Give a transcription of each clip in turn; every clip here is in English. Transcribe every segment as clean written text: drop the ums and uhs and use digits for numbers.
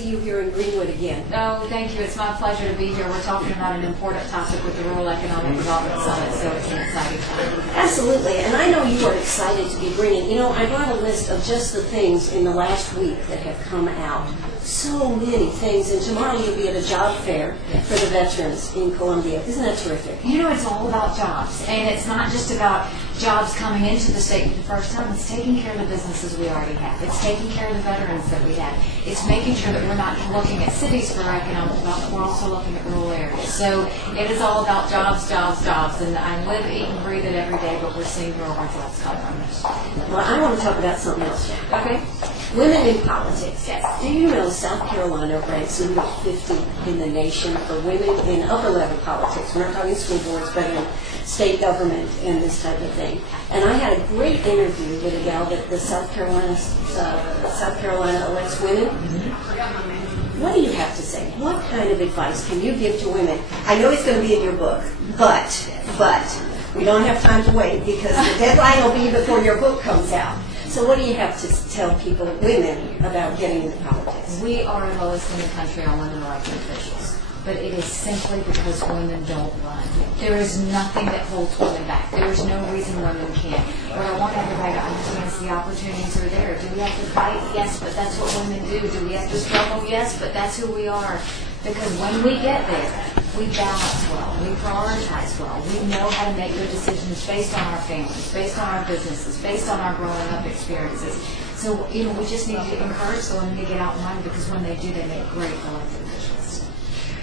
see you here in Greenwood again. Oh, thank you. It's my pleasure to be here. We're talking about an important topic with the Rural Economic Development Summit, so it's an exciting time. Absolutely, and I know you are excited to be bringing, I brought a list of just the things in the last week that have come out. So many things, and tomorrow you'll be at a job fair for the veterans in Columbia. Isn't that terrific? It's all about jobs, and it's not just about jobs coming into the state for the first time. It's taking care of the businesses we already have. It's taking care of the veterans that we have. It's making sure that we're not looking at cities for economic development. We're also looking at rural areas. So it is all about jobs, jobs, jobs, and I live, eat, and breathe it every day, but we're seeing where our jobs come from. Well, I want to talk about something else. Okay. Women in politics. Yes. Do you know South Carolina ranks number 50 in the nation for women in upper-level politics? We're not talking school boards, but in state government and this type of thing. And I had a great interview with a gal that the South Carolina elects women. What do you have to say? What kind of advice can you give to women? I know it's going to be in your book, but we don't have time to wait because the deadline will be before your book comes out. So what do you have to tell people, women, about getting into politics? We are the lowest in the country on women elected officials, but it is simply because women don't run. There is nothing that holds women back. There is no reason women can't. What I want everybody to understand is the opportunities are there. Do we have to fight? Yes, but that's what women do. Do we have to struggle? Yes, but that's who we are. Because when we get there, we balance well, we prioritize well, we know how to make good decisions based on our families, based on our businesses, based on our growing up experiences. So, we just need to encourage the women to get out and run because when they do, they make great elected officials.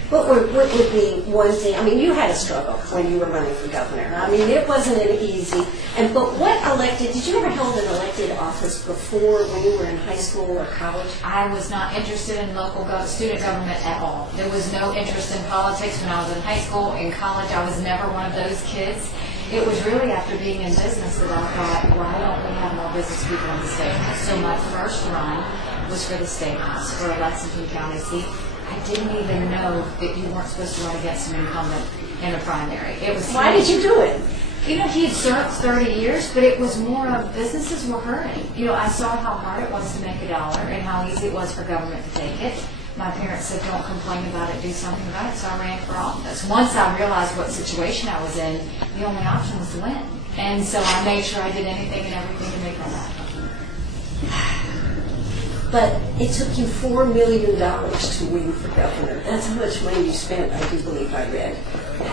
What would be one thing? You had a struggle when you were running for governor. It wasn't an easy. But did you ever hold an elected office before when you were in high school or college? I was not interested in local student government at all. There was no interest in politics when I was in high school. In college, I was never one of those kids. It was really after being in business that I thought, why don't we have more business people in the state house? So my first run was for the state house, for a Lexington County seat. I didn't even know that you weren't supposed to run against an incumbent in a primary. Why did you do it? He had served 30 years, but it was more of businesses were hurting. I saw how hard it was to make $1 and how easy it was for government to take it. My parents said, don't complain about it, do something about it, so I ran for office. Once I realized what situation I was in, the only option was to win. And so I made sure I did anything and everything to make that happen. But it took you $4 million to win for governor. That's how much money you spent, I do believe I read.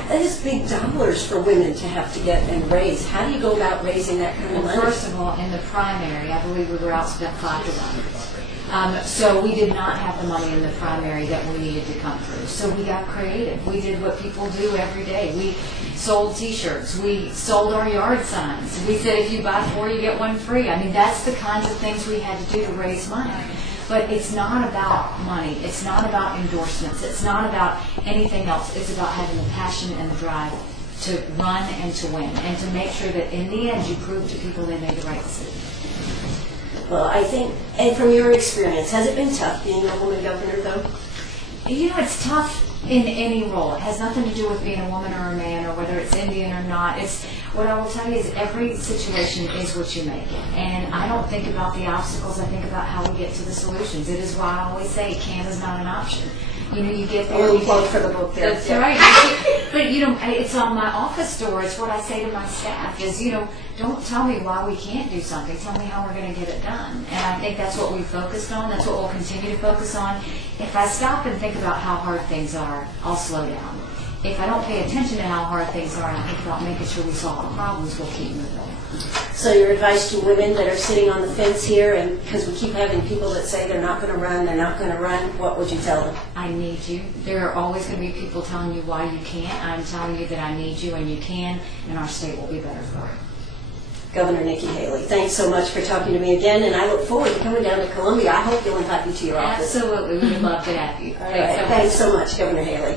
That is big dollars for women to have to get and raise. How do you go about raising that kind of money? First of all, in the primary, I believe we were outspent 5-1. So we did not have the money in the primary that we needed to come through. So we got creative. We did what people do every day. We sold T-shirts. We sold our yard signs. We said if you buy 4, you get 1 free. That's the kinds of things we had to do to raise money. But it's not about money. It's not about endorsements. It's not about anything else. It's about having the passion and the drive to run and to win and to make sure that in the end you prove to people they made the right decision. Well, I think, and from your experience, has it been tough being a woman governor, though? It's tough in any role. It has nothing to do with being a woman or a man or whether it's Indian or not. What I will tell you is every situation is what you make it. And I don't think about the obstacles. I think about how we get to the solutions. It is why I always say can is not an option. You get there. You plug for the book there. That's right. But, it's on my office door. It's what I say to my staff is, don't tell me why we can't do something. Tell me how we're going to get it done. And I think that's what we focused on. That's what we'll continue to focus on. If I stop and think about how hard things are, I'll slow down. If I don't pay attention to how hard things are and think about making sure we solve the problems, we'll keep moving. So your advice to women that are sitting on the fence here, and because we keep having people that say they're not going to run, what would you tell them? I need you. There are always going to be people telling you why you can't. I'm telling you that I need you and you can, and our state will be better for it. Governor Nikki Haley, thanks so much for talking to me again, and I look forward to coming down to Columbia. I hope you'll invite me to your office. Absolutely. We would love to have you. Thanks so much, Governor Haley.